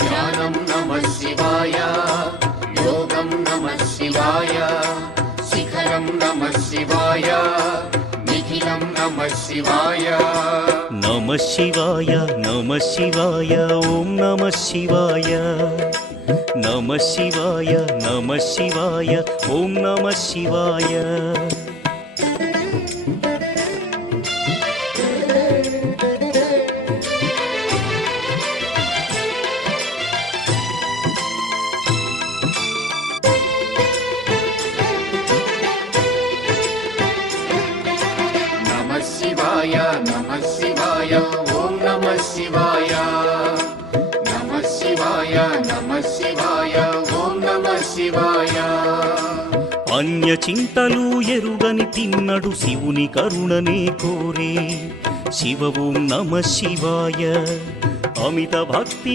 ధ్యానం నమః శివాయ, యోగం నమః శివాయ, శిఖరం నమః శివాయ, నిఖిలం నమః శివాయ. నమః శివాయ నమః శివాయ ఓం నమః శివాయ. నమః శివాయ నమః శివాయ ఓం నమః శివాయ. నమః శివాయ నమః శివాయ ఓం నమః శివాయ. నమః శివాయ నమః శివాయ ఓం నమః శివాయ. అన్య చింతలు ఎరుగని తిన్నడు శివుని కరుణనే కోరే. శివ ఓం నమః శివాయ. అమిత భక్తితో